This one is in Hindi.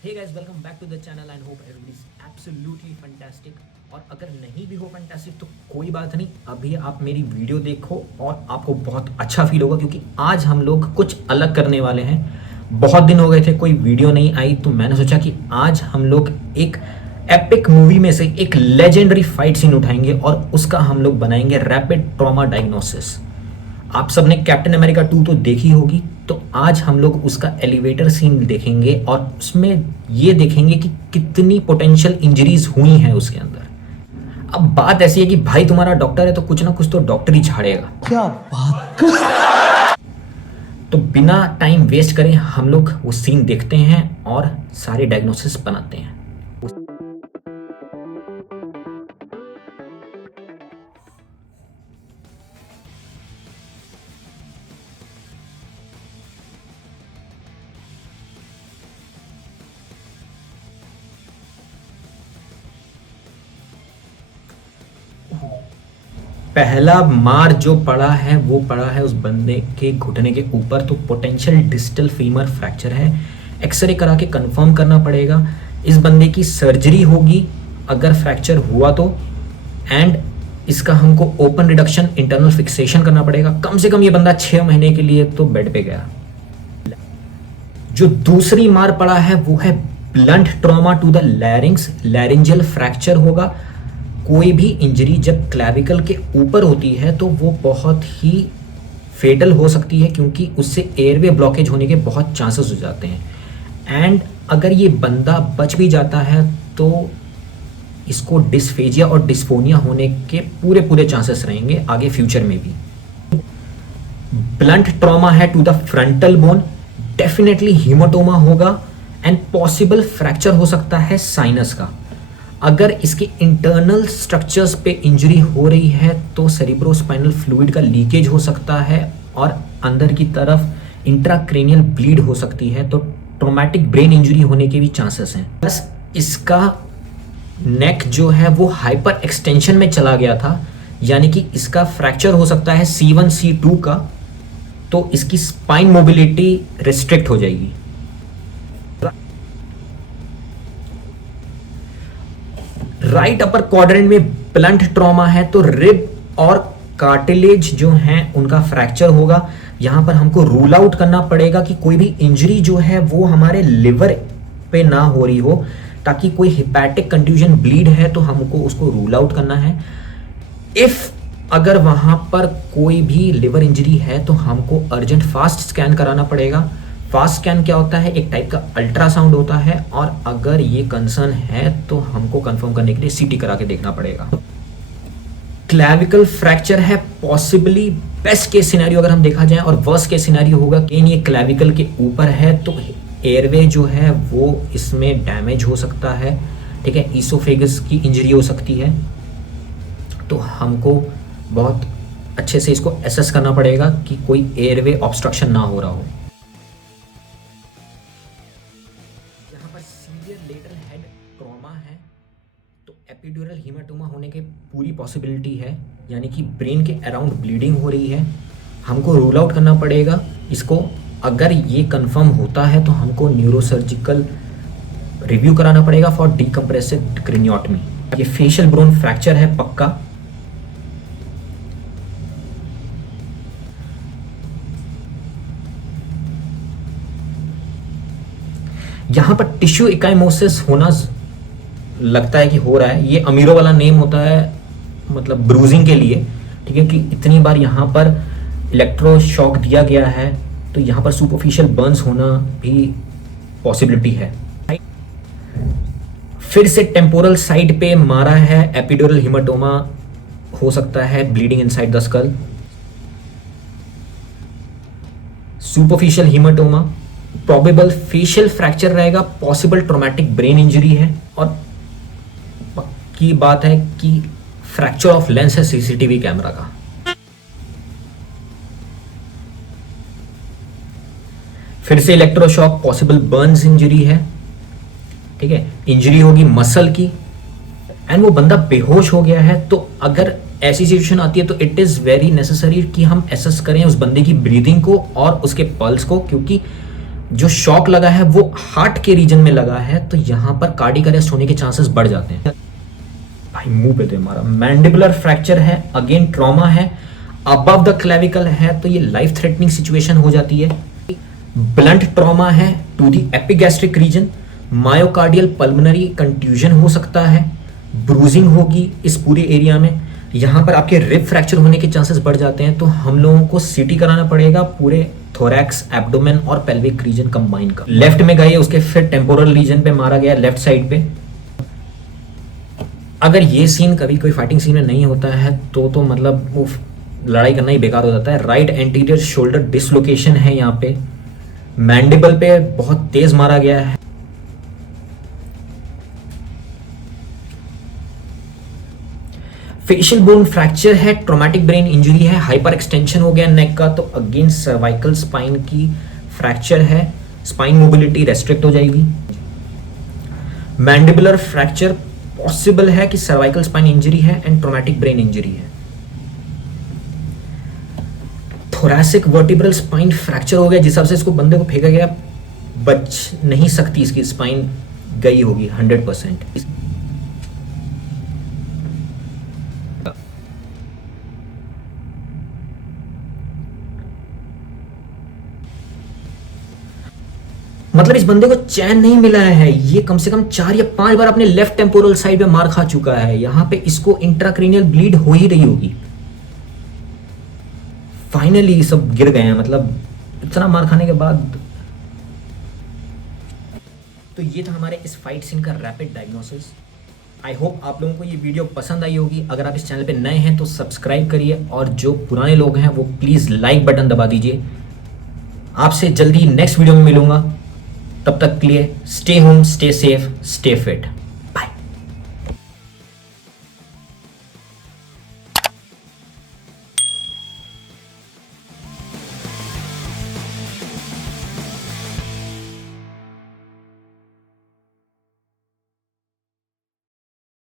Hey guys, welcome back to the channel and hope everybody is absolutely fantastic. और अगर नहीं भी हो फैंटास्टिक तो कोई बात नहीं, अभी आप मेरी वीडियो देखो और आपको बहुत अच्छा फील होगा, क्योंकि आज हम लोग कुछ अलग करने वाले हैं। बहुत दिन हो गए थे कोई वीडियो नहीं आई, तो मैंने सोचा कि आज हम लोग एक एपिक मूवी में से एक लेजेंडरी फाइट सीन उठाएंगे और उसका हम लोग बनाएंगे रैपिड ट्रॉमा डायग्नोसिस। आप सबने कैप्टन अमेरिका 2 तो देखी होगी, तो आज हम लोग उसका एलिवेटर सीन देखेंगे और उसमें ये देखेंगे कि कितनी पोटेंशियल इंजरीज हुई हैं उसके अंदर। अब बात ऐसी है कि भाई तुम्हारा डॉक्टर है तो कुछ ना कुछ तो डॉक्टर ही झाड़ेगा। क्या बात। तो बिना टाइम वेस्ट करें हम लोग वो सीन देखते हैं और सारे डायग्नोसिस बनाते हैं। पहला मार जो पड़ा है वो पड़ा है उस बंदे के घुटने के ऊपर, तो पोटेंशियल डिस्टल फीमर फ्रैक्चर है। एक्सरे करा के कंफर्म करना पड़ेगा। इस बंदे की सर्जरी होगी अगर फ्रैक्चर हुआ तो, एंड इसका हमको ओपन रिडक्शन इंटरनल फिक्सेशन करना पड़ेगा। कम से कम ये बंदा 6 महीने के लिए तो बेड पे गया। जो दूसरी मार पड़ा है वो है blunt trauma to the larynx, laryngeal fracture होगा। कोई भी इंजरी जब क्लैविकल के ऊपर होती है तो वो बहुत ही फेटल हो सकती है, क्योंकि उससे एयरवे ब्लॉकेज होने के बहुत चांसेस हो जाते हैं। एंड अगर ये बंदा बच भी जाता है तो इसको डिस्फेजिया और डिस्फोनिया होने के पूरे पूरे चांसेस रहेंगे आगे फ्यूचर में भी। ब्लंट ट्रॉमा है to the frontal bone, definitely haematoma होगा एंड पॉसिबल फ्रैक्चर हो सकता है साइनस का। अगर इसके इंटरनल स्ट्रक्चर्स पे इंजरी हो रही है तो सेरिब्रोस्पाइनल फ्लूइड का लीकेज हो सकता है और अंदर की तरफ इंट्राक्रेनियल ब्लीड हो सकती है, तो ट्रॉमेटिक ब्रेन इंजरी होने के भी चांसेस हैं। बस इसका नेक जो है वो हाइपर एक्सटेंशन में चला गया था, यानी कि इसका फ्रैक्चर हो सकता है C1 C2 का, तो इसकी स्पाइन मोबिलिटी रिस्ट्रिक्ट हो जाएगी। राइट अपर क्वाड्रेंट में ब्लंट ट्रॉमा है तो रिब और कार्टिलेज जो हैं उनका फ्रैक्चर होगा। यहां पर हमको रूल आउट करना पड़ेगा कि कोई भी इंजरी जो है वो हमारे लिवर पे ना हो रही हो, ताकि कोई हिपैटिक कंट्यूजन ब्लीड है तो हमको उसको रूल आउट करना है। इफ अगर वहां पर कोई भी लिवर इंजरी है तो हमको अर्जेंट फास्ट स्कैन कराना पड़ेगा। फास्ट स्कैन क्या होता है? एक टाइप का अल्ट्रासाउंड होता है, और अगर ये कंसर्न है तो हमको कंफर्म करने के लिए सीटी करा के देखना पड़ेगा। क्लैविकल फ्रैक्चर है, पॉसिबली बेस्ट केस सिनेरियो अगर हम देखा जाए, और वर्स्ट केस सिनेरियो होगा कि ये क्लैविकल के ऊपर है तो एयरवे जो है वो इसमें डैमेज हो सकता है। ठीक है, ईसोफेगस की इंजरी हो सकती है, तो हमको बहुत अच्छे से इसको एसेस करना पड़ेगा कि कोई एयरवे ऑब्स्ट्रक्शन ना हो रहा हो। यहाँ पर सीवियर लेटरल हेड ट्रॉमा है तो एपिड्यूरल हीमाटोमा होने की पूरी पॉसिबिलिटी है, यानी कि ब्रेन के अराउंड ब्लीडिंग हो रही है। हमको रूल आउट करना पड़ेगा इसको। अगर ये कंफर्म होता है तो हमको न्यूरोसर्जिकल रिव्यू कराना पड़ेगा फॉर डीकम्प्रेसिव क्रेनियोटमी। ये फेशियल बोन फ्रैक्चर है पक्का। यहाँ पर टिश्यू इकाइमोसिस होना लगता है कि हो रहा है। ये अमीरो वाला नेम होता है, मतलब ब्रूजिंग के लिए। ठीक है, कि इतनी बार यहाँ पर इलेक्ट्रोशॉक दिया गया है तो यहाँ पर सुपरफिशियल बर्न्स होना भी पॉसिबिलिटी है। फिर से टेम्पोरल साइड पे मारा है, एपिड्यूरल हीमाटोमा हो सकता है, bleeding inside the skull, superficial haematoma, probable facial fracture रहेगा, पॉसिबल ट्रॉमेटिक ब्रेन इंजरी है, और पक्की बात है कि फ्रैक्चर ऑफ लेंस है सीसीटीवी कैमरा का। फिर से इलेक्ट्रोशॉक, पॉसिबल बर्न्स इंजरी है। ठीक है, इंजरी होगी मसल की, एंड वो बंदा बेहोश हो गया है। तो अगर ऐसी सिचुएशन आती है तो इट इज वेरी नेसेसरी कि हम एसेस करें उस बंदे की ब्रीदिंग को और उसके पल्स को, क्योंकि जो शॉक लगा है वो हार्ट के रीजन में लगा है, तो यहाँ पर कार्डियक अरेस्ट होने के चांसेस बढ़ जाते हैं। भाई मुंह पे तो हमारा मैंडिबुलर फ्रैक्चर है, अगेन ट्रॉमा है, अबव द क्लेविकल है, तो ये लाइफ थ्रेटनिंग सिचुएशन हो जाती है। ब्लंट ट्रॉमा है to the epigastric region, myocardial pulmonary contusion हो सकता है, ब्रूजिंग होगी इस पूरे एरिया में। यहाँ पर आपके रिब फ्रैक्चर होने के चांसेस बढ़ जाते हैं, तो हम लोगों को सीटी कराना पड़ेगा पूरे थोरैक्स, एब्डोमेन और पेल्विक रीजन कंबाइन का। लेफ्ट में गए उसके फिर टेम्पोरल रीजन पे मारा गया, लेफ्ट साइड पे। अगर ये सीन कभी कोई फाइटिंग सीन में नहीं होता है तो मतलब वो लड़ाई करना ही बेकार हो जाता है। राइट एंटीरियर शोल्डर डिसलोकेशन है, यहाँ पे मैंडिबल पे बहुत तेज मारा गया है। फेशियल बोन फ्रैक्चर है, ट्रॉमेटिक ब्रेन इंजरी है, हाइपर एक्सटेंशन हो गया नेक का, तो अगेन सर्वाइकल स्पाइन की फ्रैक्चर है, स्पाइन मोबिलिटी रेस्ट्रिक्ट हो जाएगी। मैंडिबुलर फ्रैक्चर पॉसिबल है कि सर्वाइकल स्पाइन इंजरी है एंड ट्रॉमेटिक ब्रेन इंजरी है। थोरैसिक वर्टिब्रल स्पाइन फ्रैक्चर हो गया, जिस हिसाब से इसको बंदे को फेंका गया, बच नहीं सकती, इसकी स्पाइन गई होगी 100%। मतलब इस बंदे को चैन नहीं मिला है, ये कम से कम 4 या 5 बार अपने लेफ्ट टेम्पोरल साइड पे मार खा चुका है। यहां पे इसको इंट्राक्रेनियल ब्लीड हो ही रही होगी। फाइनली सब गिर गए हैं, मतलब इतना मार खाने के बाद। तो ये था हमारे इस फाइट सीन का रैपिड डायग्नोसिस। आई होप आप लोगों को ये वीडियो पसंद आई होगी। अगर आप इस चैनल पे नए हैं तो सब्सक्राइब करिए, और जो पुराने लोग हैं वो प्लीज़ लाइक बटन दबा दीजिए। आपसे जल्दी नेक्स्ट वीडियो में मिलूंगा, तब तक के लिए stay home, stay safe, stay fit.